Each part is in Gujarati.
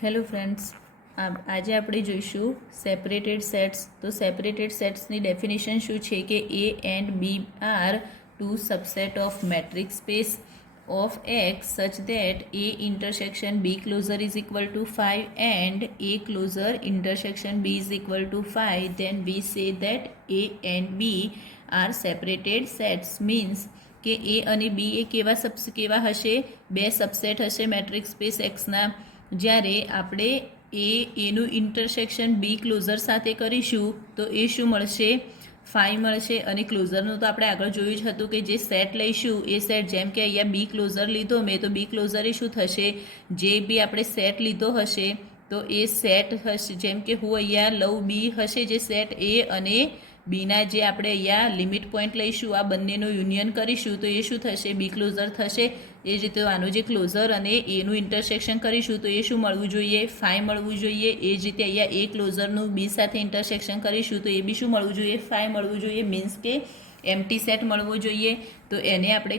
હેલો ફ્રેન્ડ્સ, આજે આપણે જોઈશું સેપરેટેડ સેટ્સ. તો સેપરેટેડ સેટ્સની ડેફિનેશન શું છે કે A and B are two subset of metric space of X such that A intersection B closure is equal to 5 and A closure intersection B is equal to 5, then we say that A and B are separated sets. Means કે A અને B એ કેવા હશે? બે સબસેટ હશે મેટ્રિક સ્પેસ એક્સના. જ્યારે આપણે એનું ઇન્ટરસેક્શન બી ક્લોઝર સાથે કરીશું તો એ શું મળશે? 5 મળશે. અને ક્લોઝરનું તો આપણે આગળ જોયું જ હતું કે જે સેટ લઈશું એ સેટ, જેમ કે અહીંયા બી ક્લોઝર લીધો મેં, તો બી ક્લોઝર એ શું થશે? જે બી આપણે સેટ લીધો હશે તો એ સેટ હશે. જેમ કે હું અહીંયા લઉં બી હશે જે સેટ, એ અને બીના જે આપણે અહીંયા લિમિટ પોઈન્ટ લઈશું, આ બંનેનું યુનિયન કરીશું તો એ શું થશે? બી ક્લોઝર થશે. એ જ રીતે આનું જે ક્લોઝર અને એનું ઇન્ટરસેક્શન કરીશું તો એ શું મળવું જોઈએ? 5 મળવું જોઈએ. એ જ રીતે અહીંયા એ ક્લોઝરનું બી સાથે ઇન્ટરસેક્શન કરીશું તો એ બી શું મળવું જોઈએ? 5 મળવું જોઈએ. મીન્સ કે એમ્પ્ટી સેટ મળવો જોઈએ. તો એને આપણે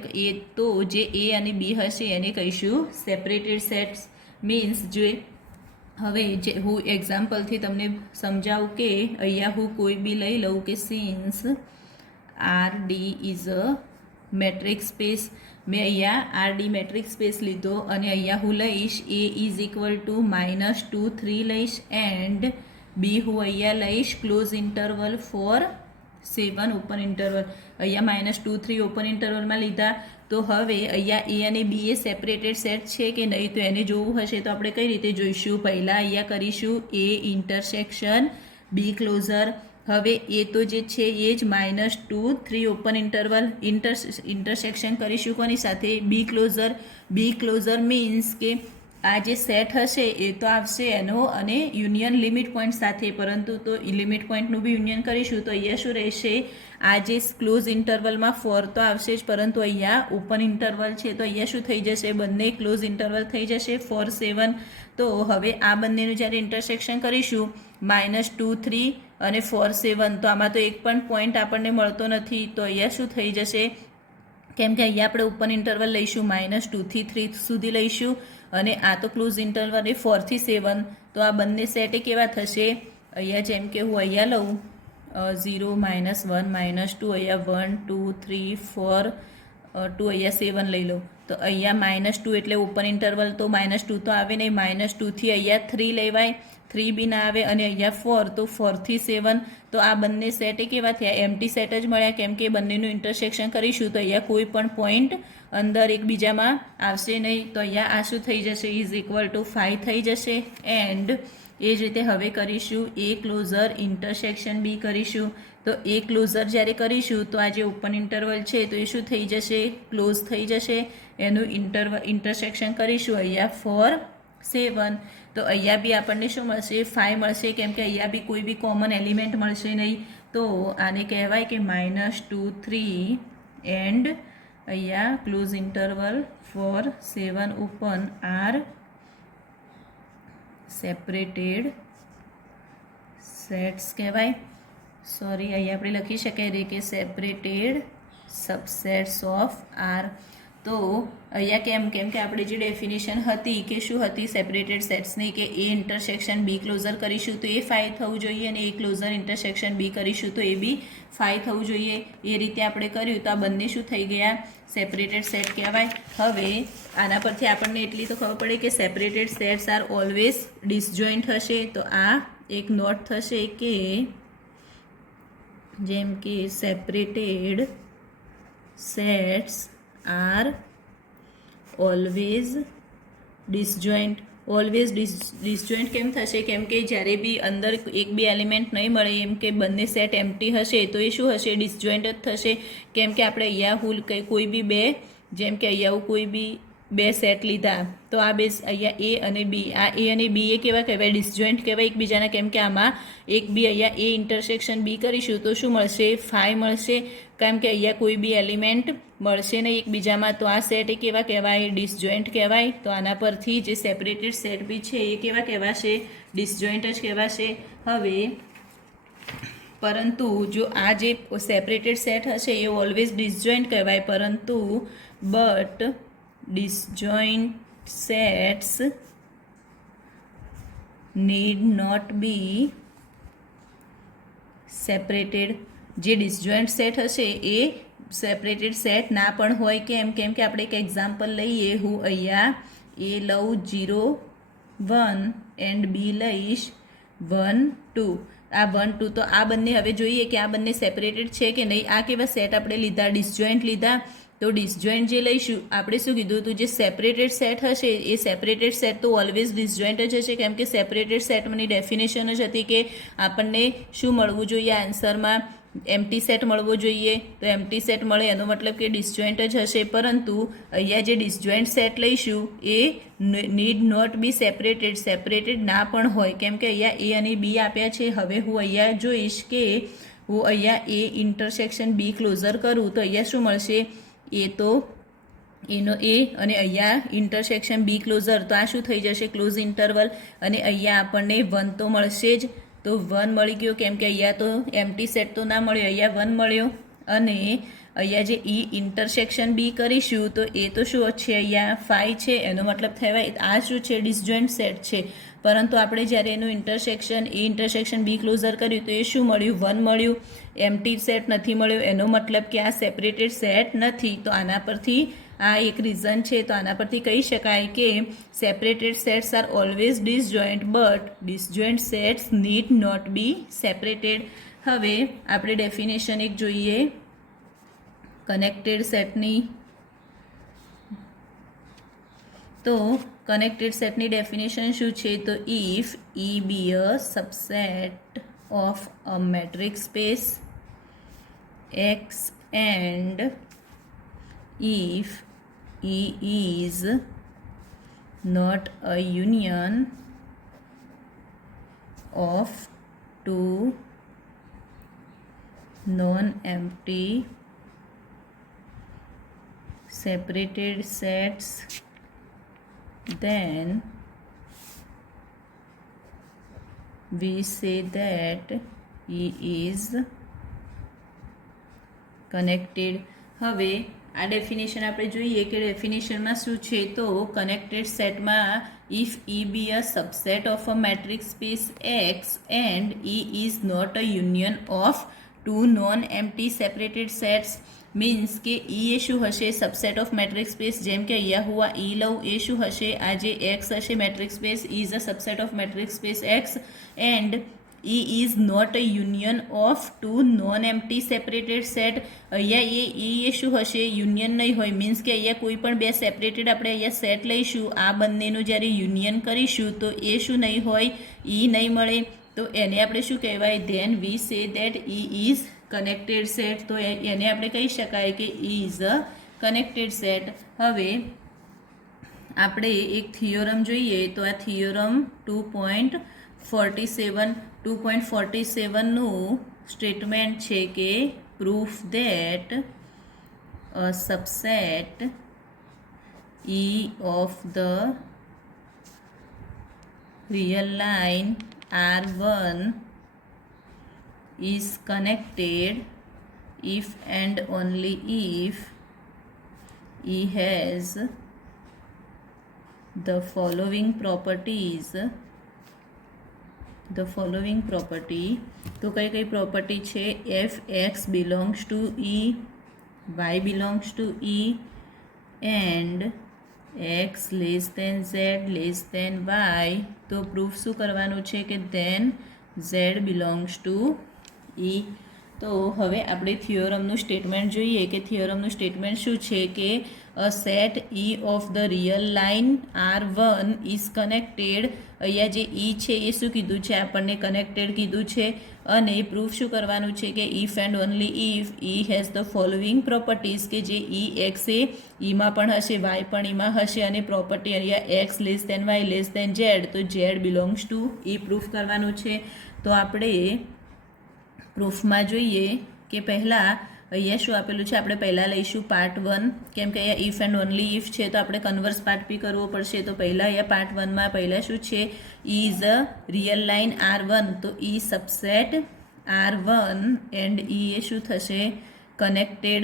જે એ અને બી હશે એને કહીશું સેપરેટેડ સેટ્સ. મીન્સ જે હવે જે હું એક્ઝામ્પલથી તમને સમજાવું કે અહીંયા હું કોઈ બી લઈ લઉં કે since R D is a metric space. મેં અહીંયા આર ડી મેટ્રિક સ્પેસ લીધો અને અહીંયા હું લઈશ એ ઇઝ ઇક્વલ ટુ -2 3 લઈશ એન્ડ બી હું અહીંયા લઈશ ક્લોઝ ઇન્ટરવલ 4 7 ઓપન ઇન્ટરવલ. અહીંયા -2 3 ઓપન ઇન્ટરવલમાં લીધા. તો હવે અહીંયા એ અને બી એ સેપરેટેડ સેટ છે કે નહીં તો એને જોવું હશે તો આપણે કઈ રીતે જોઈશું? પહેલાં અહીંયા કરીશું એ ઇન્ટરસેક્શન બી ક્લોઝર. હવે એ તો જે છે એ જ -2 3 ઓપન ઇન્ટરવલ ઇન્ટરસેક્શન કરીશું કોની સાથે? બી ક્લોઝર. બી ક્લોઝર મીન્સ કે આ જે સેટ હશે એ તો આવશે એનો અને યુનિયન લિમિટ પોઈન્ટ સાથે, પરંતુ તો લિમિટ પોઈન્ટનું બી યુનિયન કરીશું તો અહીંયા શું રહેશે? આ જે ક્લોઝ ઇન્ટરવલમાં 4 તો આવશે જ, પરંતુ અહીંયા ઓપન ઇન્ટરવલ છે તો અહીંયા શું થઈ જશે? બંને ક્લોઝ ઇન્ટરવલ થઈ જશે 4 7. તો હવે આ બંનેનું જ્યારે ઇન્ટરસેક્શન કરીશું -2 3 અને 4 7, તો આમાં તો એક પણ પોઈન્ટ આપણને મળતો નથી. તો અહીંયા શું થઈ જશે? કેમ કે અહીંયા આપણે ઓપન ઇન્ટરવલ લઈશું -2 થી 3 સુધી લઈશું અને આ તો ક્લોઝ ઇન્ટરવલ એ 4 થી 7. તો આ બંને સેટ એ કેવા થશે? અહીંયા જેમ કે હું અહીંયા લઉં 0 -1 -2, અહીંયા 1 2 3 4 2, અહીંયા 7 લઈ લો. તો અહીંયા -2 એટલે ઓપન ઇન્ટરવલ તો -2 તો આવે નહીં. -2 થી અહીંયા 3 લેવાય, 3 બી ના આવે. અને અહીંયા 4 તો 4 થી 7. તો આ બંને સેટ એ કેવા થયા? એમ્પ્ટી સેટ જ મળ્યા. કેમ કે બંનેનું ઇન્ટરસેક્શન કરીશું તો અહીંયા કોઈ પણ પોઈન્ટ અંદર એકબીજામાં આવશે નહીં. તો અહીંયા આ શું થઈ જશે? ઇઝ ઇક્વલ ટુ 5 થઈ જશે. એન્ડ એ જ રીતે હવે કરીશું એ ક્લોઝર ઇન્ટરસેક્શન બી કરીશું. તો એ ક્લોઝર જ્યારે કરીશું તો આ જે ઓપન ઇન્ટરવલ છે તો એ શું થઈ જશે? ક્લોઝ થઈ જશે. એનું ઇન્ટરસેક્શન કરીશું અહીંયા 4 7. તો અહીંયા બી આપણને શું મળશે? 5 મળશે. કેમ કે અહીંયા બી કોઈ બી કોમન એલિમેન્ટ મળશે નહીં. તો આને કહેવાય કે -2 3 એન્ડ અહીંયા close interval 4 7 open are separated sets કહેવાય. સોરી, અહીંયા આપણે લખી શકાય કે સેપરેટેડ સબસેટ્સ ઓફ આર. તો અહીંયા કેમ કે આપણે જે ડેફિનેશન હતી કે શું હતી સેપરેટેડ સેટ્સની, કે એ ઇન્ટરસેક્શન બી ક્લોઝર કરીશું તો એ 5 થવું જોઈએ અને એ ક્લોઝર ઇન્ટરસેક્શન બી કરીશું તો એ બી 5 થવું જોઈએ. એ રીતે આપણે કર્યું તો આ બંને શું થઈ ગયા? સેપરેટેડ સેટ કહેવાય. હવે આના પરથી આપણને એટલી તો ખબર પડે કે separated sets are always disjoint હશે. તો આ એક નોટ થશે કે જેમ કે separated sets are always disjoint. Always disjoint કેમ થશે? કેમ કે જ્યારે બી અંદર એક બી એલિમેન્ટ નહીં મળે, એમ કે બંને સેટ એમ્પ્ટી હશે તો એ શું હશે? ડિસજોઈન્ટ જ થશે. કેમ કે આપણે અહીંયા હું કોઈ બી બે, જેમ કે અહીંયા હું કોઈ બી બે સેટ લીધા તો આ બે અહીંયા એ અને બી, આ એ અને બી એ કેવા કહેવાય? ડિસજોઈન્ટ કહેવાય એકબીજાના. કેમ કે આમાં એક બી અહીંયા એ ઇન્ટરસેક્શન બી કરીશું તો શું મળશે? 5 મળશે. કેમ કે અહીંયા કોઈ બી એલિમેન્ટ મળશે નહીં એકબીજામાં. તો આ સેટ એ કેવા કહેવાય? ડિસજોઈન્ટ કહેવાય. તો આના પરથી જે સેપરેટેડ સેટ બી છે એ કેવા કહેવાશે? ડિસજોઈન્ટ જ કહેવાશે. હવે પરંતુ જો આ જે સેપરેટેડ સેટ હશે એ ઓલવેઝ ડિસજોઈન્ટ કહેવાય, પરંતુ but disjoint sets need not be separated. જે ડિસજોઇન્ટ સેટ હશે એ સેપરેટેડ સેટ ના પણ હોય. કેમ કે આપણે એક એક્ઝામ્પલ લઈએ. હું અહીંયા એ લઉં 0 1 એન્ડ બી લઈશ 1 2. આ 1 2 તો આ બંને હવે જોઈએ કે આ બંને સેપરેટેડ છે કે નહીં. આ કેવા સેટ આપણે લીધા? ડિસજોઇન્ટ લીધા. તો ડિસજોઇન્ટ જે લઈશું આપણે શું કીધું હતું? જે સેપરેટેડ સેટ હશે એ સેપરેટેડ સેટ તો ઓલવેઝ ડિસજોઇન્ટ જ હશે. કેમ કે સેપરેટેડ સેટની ડેફિનેશન જ હતી કે આપણને શું મળવું જોઈએ આન્સરમાં? એમ્પ્ટી સેટ મળવો જોઈએ. તો એમ્પ્ટી સેટ મળે એનો મતલબ કે ડિસજોઇન્ટ જ હશે. પરંતુ અહીંયા જે ડિસજોઇન્ટ સેટ લઈશું એ નીડ નોટ બી સેપરેટેડ ના પણ હોય. કેમ કે અહીંયા એ અને બી આપ્યા છે. હવે હું અહીંયા જોઈશ કે હું અહીંયા એ ઇન્ટરસેક્શન બી ક્લોઝર કરું તો અહીંયા શું મળશે? એ તો એનો એ અને અહીંયા ઇન્ટરસેક્શન બી ક્લોઝર, તો આ શું થઈ જશે? Close interval. અને અહીંયા આપણને 1 તો મળશે જ. તો 1 મળી ગયો. કેમ કે અહીંયા તો એમ્પ્ટી સેટ તો ના મળ્યો, અહીંયા 1 મળ્યો. અને અહીંયા જે ઈ ઇન્ટરસેક્શન બી કરીશું તો એ તો શું છે? અહીંયા 5 છે. એનો મતલબ થવાય આ શું છે? ડિસજોઇન્ટ સેટ છે. પરંતુ આપણે જ્યારે એનું ઇન્ટરસેક્શન બી ક્લોઝર કર્યું તો એ શું મળ્યું? 1 મળ્યું. એમ્પ્ટી સેટ નથી મળ્યો. એનો મતલબ કે આ સેપરેટેડ સેટ નથી. તો આના પરથી આ એક રીઝન છે. તો આના પરથી કહી શકાય કે separated sets are always disjoint but disjoint sets need not be separated. હવે આપણે ડેફિનેશન એક જોઈએ કનેક્ટેડ સેટની. તો કનેક્ટેડ સેટની ડેફિનેશન શું છે? તો if E be a subset of a metric space X and if E is not a union of two non-empty separated sets, then we say that E is connected. હવે આ ડેફિનેશન આપણે જોઈએ કે ડેફિનેશનમાં શું છે. તો કનેક્ટેડ સેટમાં if E be a subset of a metric space X and E is not a union of two non empty separated sets. Means કે ઈ એ શું હશે? Subset of metric space. જેમ કે અહીંયા હું આ ઈ લઉં એ શું હશે? આ જે એક્સ હશે metric space is a subset of metric space X and E is not a union of two non-empty separated set. અહીંયા એ શું હશે? યુનિયન નહીં હોય. મીન્સ કે અહીંયા કોઈ પણ બે સેપરેટેડ આપણે અહીંયા સેટ લઈશું, આ બંનેનું જ્યારે યુનિયન કરીશું તો એ શું નહીં હોય? ઈ નહીં મળે. તો એને આપણે શું કહેવાય? Then we say that E is connected set. તો એને આપણે કહી શકાય કે E is a connected set. હવે આપણે એક થિયોરમ જોઈએ. તો આ થિયોરમ 2.47નું સ્ટેટમેન્ટ છે કે proof that a subset E of the real line R1 is connected if and only if E has the following properties. The following property. તો કઈ પ્રોપર્ટી છે? If x belongs to E, y belongs to E and x less than z less than y. તો પ્રૂફ શું કરવાનું છે કે then z belongs to E. તો હવે આપણે થિયોરમનું સ્ટેટમેન્ટ જોઈએ કે થિયોરમનું સ્ટેટમેન્ટ શું છે કે a set E of the real line R1 is connected. અહીંયા જે ઈ છે એ શું કીધું છે? આપણને કનેક્ટેડ કીધું છે. અને પ્રૂફ શું કરવાનું છે કે if and only if E has the following properties કે જે ઈ એક્સ એ ઈમાં પણ હશે, વાય પણ ઈમાં હશે અને પ્રોપર્ટી અહીંયા X less than Y less than Z, તો Z belongs to E proof કરવાનું છે. તો આપણે પ્રૂફમાં જોઈએ કે પહેલાં અહીંયા શું આપેલું છે? આપણે પહેલાં લઈશું પાર્ટ 1. કેમ કે અહીંયા ઇફ એન્ડ ઓનલી ઇફ છે તો આપણે કન્વર્સ પાર્ટ બી કરવો પડશે. તો પહેલાં અહીંયા પાર્ટ 1માં પહેલાં શું છે? ઈ is a real line R1. તો ઈ સબસેટ R1 એન્ડ ઈ એ શું થશે? કનેક્ટેડ.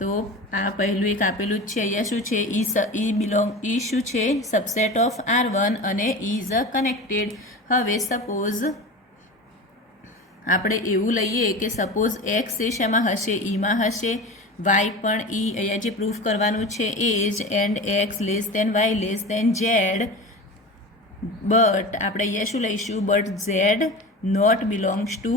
તો આ પહેલું એક આપેલું જ છે. અહીંયા શું છે, ઈ શું છે, સબસેટ ઓફ R1 અને ઈ ઇઝ અ કનેક્ટેડ. હવે સપોઝ આપણે એવું લઈએ કે સપોઝ એક્સ એ શેમાં હશે, ઈમાં હશે, વાય પણ ઈ, અહીંયા જે પ્રૂફ કરવાનું છે એ જ, and x less than Y less than Z. But આપણે અહીંયા શું લઈશું, but Z not belongs to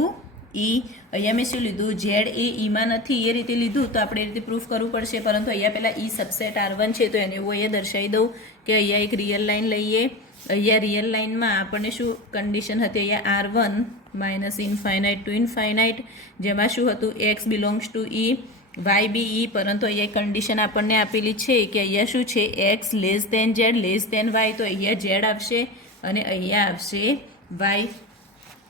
E. અહીંયા મેં શું લીધું, ઝેડ એ ઈમાં નથી એ રીતે લીધું, તો આપણે એ રીતે પ્રૂફ કરવું પડશે. પરંતુ અહીંયા પહેલાં ઈ સબસેટ R1 છે, તો એને હું અહીંયા દર્શાવી દઉં કે અહીંયા એક રિયલ લાઇન લઈએ. અહીંયા રિયલ લાઇનમાં આપણને શું કન્ડિશન હતી, અહીંયા R1 minus infinite two infinite, જેમાં શું હતું, X belongs to E, Y be E. પરંતુ અહીંયા કન્ડિશન આપણને આપેલી છે કે અહીંયા શું છે, x less than z less than y, તો અહીંયા ઝેડ આવશે અને અહીંયા આવશે વાય.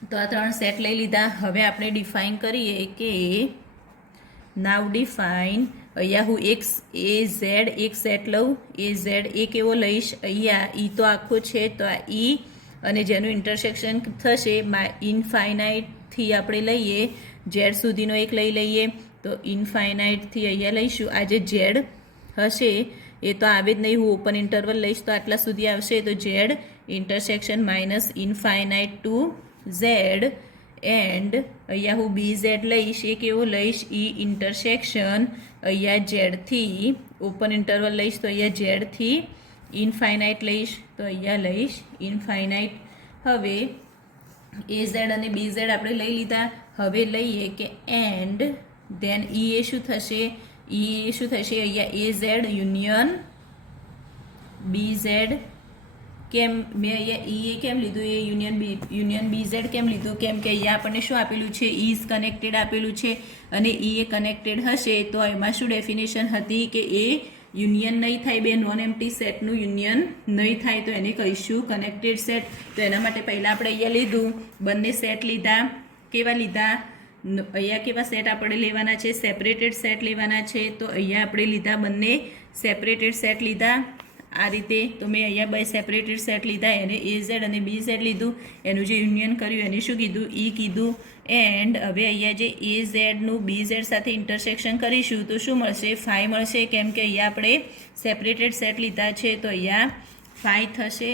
તો આ ત્રણ સેટ લઈ લીધા. હવે આપણે ડિફાઇન કરીએ કે નાવ ડિફાઇન, અહીંયા હું એક એ ઝેડ એક સેટ લઉં, એ ઝેડ એ કેવો લઈશ, અહીંયા ઈ તો આખો છે, તો આ ઈ અને જેનું ઇન્ટરસેક્શન થશે ઇનફાઇનાઇટથી આપણે લઈએ, ઝેડ સુધીનો એક લઈ લઈએ. તો ઇનફાઇનાઇટથી અહીંયા લઈશું, આ જે ઝેડ હશે એ તો આવે જ નહીં, હું ઓપન ઇન્ટરવલ લઈશ તો આટલા સુધી આવશે. તો Z intersection minus infinite to Z, and અહીંયા હું બી ઝેડ લઈશ, એ કેવો લઈશ, ઈ ઇન્ટરસેક્શન અહીંયા ઝેડથી ઓપન ઇન્ટરવલ લઈશ, તો અહીંયા ઝેડથી ઇનફાઇનાઇટ લઈશ, તો અહીંયા લઈશ ઇનફાઇનાઇટ. હવે એ ઝેડ અને બી ઝેડ આપણે લઈ લીધા. હવે લઈએ કે એન્ડ ધેન ઈ એ શું થશે, ઈ એ શું થશે, અહીંયા A Z union B Z. કેમ મેં અહીંયા ઈ એ કેમ લીધું, એ યુનિયન બી ઝેડ કેમ લીધું, કેમ કે અહીંયા આપણને શું આપેલું છે, ઈ ઇઝ કનેક્ટેડ આપેલું છે અને ઈ એ કનેક્ટેડ હશે તો એમાં શું ડેફિનેશન હતી કે એ યુનિયન નહીં થાય, બે નોન એમ્પ્ટી સેટનું યુનિયન નહીં થાય, તો એને કહીશું કનેક્ટેડ સેટ. તો એના માટે પહેલાં આપણે અહીંયા લીધું, બંને સેટ લીધા. કેવા લીધા, અહીંયા કેવા સેટ આપણે લેવાના છે, સેપરેટેડ સેટ લેવાના છે. તો અહીંયા આપણે લીધા બંને સેપરેટેડ સેટ લીધા આ રીતે. તો મેં અહીંયા બે સેપરેટેડ સેટ લીધા, એને એ ઝેડ અને બી ઝેડ લીધું, એનું જે યુનિયન કર્યું એને શું કીધું, ઈ કીધું. એન્ડ હવે અહીંયા જે એ ઝેડનું બી ઝેડ સાથે ઇન્ટરસેક્શન કરીશું તો શું મળશે, ફાઈ મળશે, કેમ કે અહીંયા આપણે સેપરેટેડ સેટ લીધા છે, તો અહીંયા ફાઈ થશે.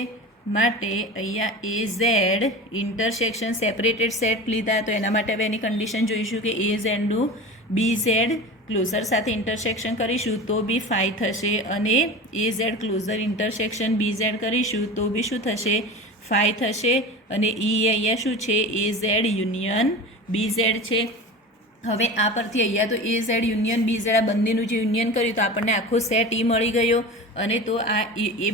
માટે અહીંયા A Z intersection separated set લીધા, તો એના માટે હવે એની કન્ડિશન જોઈશું કે એ ઝેડનું બી ઝેડ ક્લોઝર સાથે ઇન્ટરસેક્શન કરીશું તો બી ફાઈ થશે, અને A Z closure intersection B Z કરીશું તો બી શું થશે, ફાઈ થશે. અને ઈ અહીંયા શું છે, એ ઝેડ યુનિયન બી ઝેડ છે. હવે આ પરથી અહીંયા તો એ ઝેડ યુનિયન બી ઝેડ આ બંનેનું જે યુનિયન કર્યું તો આપણને આખો સેટ ઈ મળી ગયો. અને તો આ એ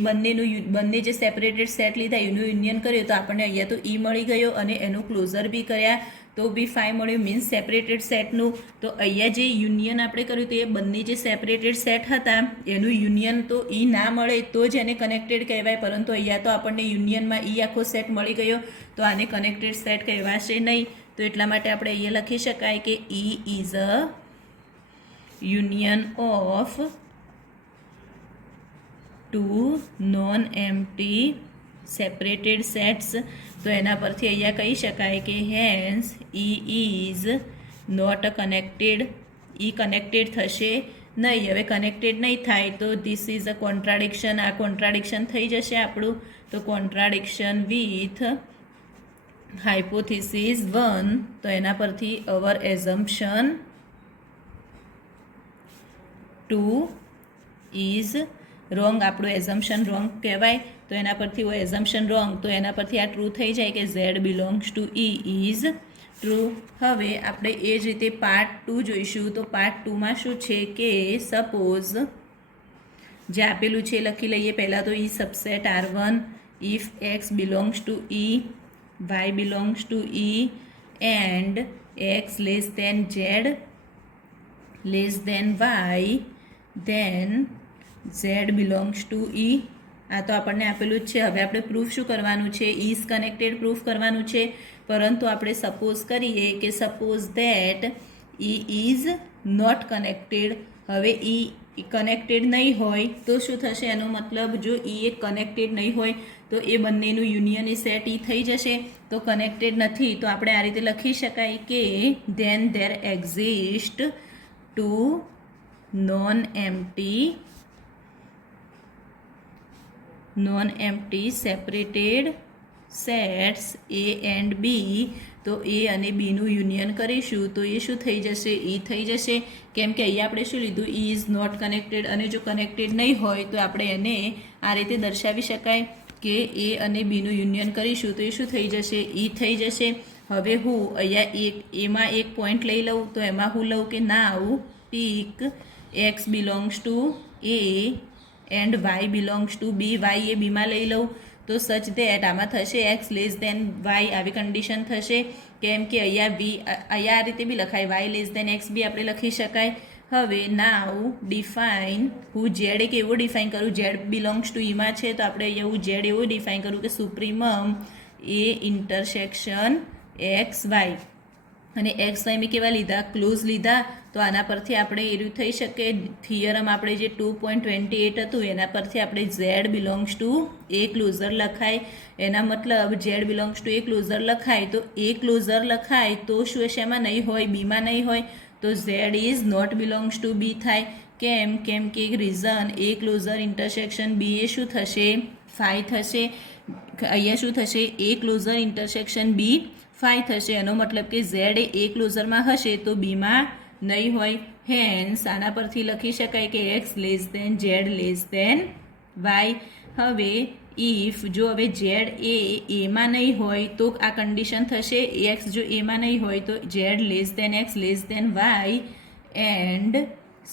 બંને જે સેપરેટેડ સેટ લીધા એનું યુનિયન કર્યું તો આપણને અહીંયા તો ઈ મળી ગયો, અને એનું ક્લોઝર બી કર્યા તો બી ફાઈ મળ્યું, મીન્સ સેપરેટેડ સેટનું. તો અહીંયા જે યુનિયન આપણે કર્યું તો એ બંને જે સેપરેટેડ સેટ હતા એનું યુનિયન તો ઈ ના મળે તો જ એને કનેક્ટેડ કહેવાય, પરંતુ અહીંયા તો આપણને યુનિયનમાં ઈ આખો સેટ મળી ગયો તો આને કનેક્ટેડ સેટ કહેવાશે નહીં. તો એટલા માટે આપણે અહીંયા લખી શકાય કે E is a union of two non empty separated sets. તો એના પરથી અહીંયા કહી શકાય કે hence E is not a connected, E connected થશે નહીં. હવે કનેક્ટેડ નહીં થાય તો ધીસ ઇઝ અ કોન્ટ્રાડિક્શન, આ કોન્ટ્રાડિક્શન થઈ જશે આપણું. તો કોન્ટ્રાડિક્શન વિથ હાઇપોથિસિસ 1, તો એના પરથી અવર એઝમ્પશન 2 ઇઝ રોંગ, આપણું એઝમ્પશન રોંગ કહેવાય. તો એના પરથી એઝમ્પશન રોંગ, તો એના પરથી આ ટ્રુ થઈ જાય કે Z belongs to E is true. હવે આપણે એ જ રીતે પાર્ટ 2 જોઈશું. તો પાર્ટ 2માં શું છે કે સપોઝ જે આપેલું છે લખી લઈએ. પહેલાં તો E subset R1 if X belongs to E, y belongs to E and x less than z less than y, then z belongs to E. આ તો આપણને આપેલું જ છે. હવે આપણે પ્રૂફ શું કરવાનું છે, ઇઝ કનેક્ટેડ પ્રૂફ કરવાનું છે. પરંતુ આપણે સપોઝ કરીએ કે suppose that E is not connected. હવે ઈ કનેક્ટેડ નહીં હોય તો શું થશે, એનો મતલબ જો ઈ એક કનેક્ટેડ નહીં હોય તો એ બંનેનું યુનિયન એ સેટ ઈ થઈ જશે. તો કનેક્ટેડ નથી તો આપણે આ રીતે લખી શકાય કે then there exist two non empty separated sets A and B, તો એ અને બીનું યુનિયન કરીશું તો એ શું થઈ જશે? ઈ થઈ જશે. કેમ કે અહીંયા આપણે શું લીધું? ઈ ઇઝ નોટ કનેક્ટેડ, અને જો કનેક્ટેડ નહીં હોય તો આપણે એને આ રીતે દર્શાવી શકાય કે એ અને બીનું યુનિયન કરીશું તો એ શું થઈ જશે? ઈ થઈ જશે. હવે હું અહીંયા એમાં એક પોઈન્ટ લઈ લઉં તો એમાં હું લઉં કે now take X belongs to A and Y belongs to B. Y A બીમાં લઈ લઉં તો સચ દેટ આમાં થશે એક્સ લેસ દેન વાય, આવી કન્ડિશન થશે. કેમ કે અહીંયા આ રીતે બી લખાય, વાય લેસ દેન એક્સ બી આપણે લખી શકાય. હવે નાવ ડિફાઇન, હું ઝેડ એક એવો ડિફાઇન કરું, ઝેડ બિલોંગ્સ ટુ ઈમાં છે તો આપણે અહીંયા હું ઝેડ એવો ડિફાઇન કરું કે સુપ્રીમમ એ ઇન્ટરસેક્શન એક્સ વાય. અને એક્સ વાય મેં કેવા લીધા? ક્લોઝ લીધા. તો આના પરથી આપણે એવું થઈ શકે, થિયરમ આપણે જે 2.28 હતું એના પરથી આપણે Z belongs to A closure લખાય. એના મતલબ Z belongs to A closure લખાય તો એ ક્લોઝર લખાય તો શું શેમાં નહીં હોય? બીમાં નહીં હોય. તો Z is not belongs to B થાય. કેમ કે reason A closure intersection B એ શું થશે? ફાઈ થશે. અહીંયા શું થશે? A closure intersection B phi થશે. એનો મતલબ કે ઝેડ એ ક્લોઝરમાં હશે તો બીમાં નહીં હોય. હેન્સ આના પરથી લખી શકાય કે x less than z less than y. હવે ઇફ જો હવે ઝેડ એમાં નહીં હોય તો આ કન્ડિશન થશે, એક્સ જો એમાં નહીં હોય તો Z less than X less than Y. And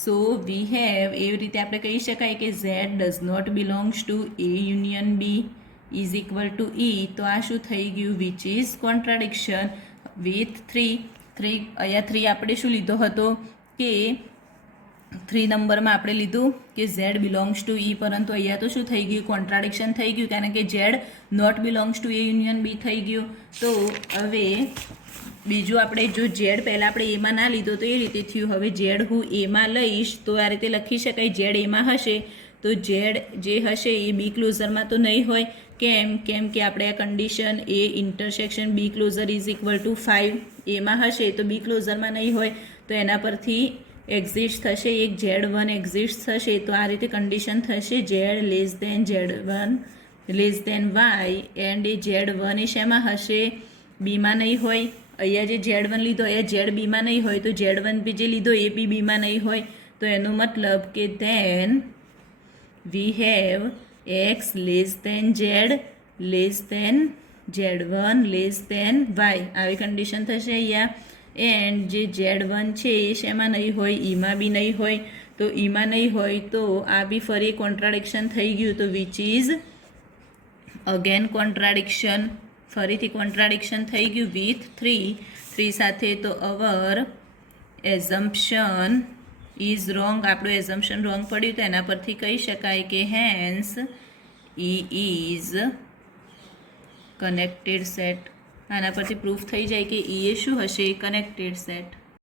so we have, એવી રીતે આપણે કહી શકાય કે Z does not belongs to A union B is equal to E. તો આ શું થઈ ગયું? Which is contradiction with 3. અહીંયા 3 આપણે શું લીધો હતો કે 3 નંબરમાં આપણે લીધું કે ઝેડ બિલોંગ્સ ટુ ઈ, પરંતુ અહીંયા તો શું થઈ ગયું? કોન્ટ્રાડિક્શન થઈ ગયું, કારણ કે Z not belongs to A union B થઈ ગયું. તો હવે બીજું આપણે જો ઝેડ પહેલાં આપણે એમાં ના લીધો તો એ રીતે થયું. હવે ઝેડ હું એમાં લઈશ તો આ રીતે લખી શકાય, ઝેડ એમાં હશે તો ઝેડ જે હશે એ બી ક્લોઝરમાં તો નહીં હોય. કેમ કે આપણે આ condition A intersection B closure is equal to 5 એમાં હશે તો બી ક્લોઝરમાં નહીં હોય. તો એના પરથી એક્ઝિસ્ટ થશે, એક Z1 એક્ઝિસ્ટ થશે. તો આ રીતે કન્ડિશન થશે z less than Z1 less than Y. And એ Z1 એ શેમાં હશે? બીમાં નહીં હોય. અહીંયા જે Z1 લીધો અહીંયા ઝેડ બીમાં નહીં હોય તો Z1 બી જે લીધો એ બી બીમાં નહીં હોય. તો એનો મતલબ કે then we have x less than z less than Z1 less than Y, આવી કન્ડિશન થશે અહીંયા. એન્ડ જે Z1 છે એ શેમાં નહીં હોય? ઈમાં બી નહીં હોય. તો ઈમાં નહીં હોય તો આ બી ફરી કોન્ટ્રાડિક્શન થઈ ગયું. તો વિચ ઇઝ અગેન કોન્ટ્રાડિક્શન, ફરીથી કોન્ટ્રાડિક્શન થઈ ગયું વિથ 3 સાથે. તો અવર એઝમ્પશન ઇઝ રોંગ, આપણું એઝમ્પશન રોંગ પડ્યું તો એના પરથી કહી શકાય કે hence E is connected set. આના પરથી પ્રૂફ થઈ જાય કે ઈ એ શું હશે? Connected set.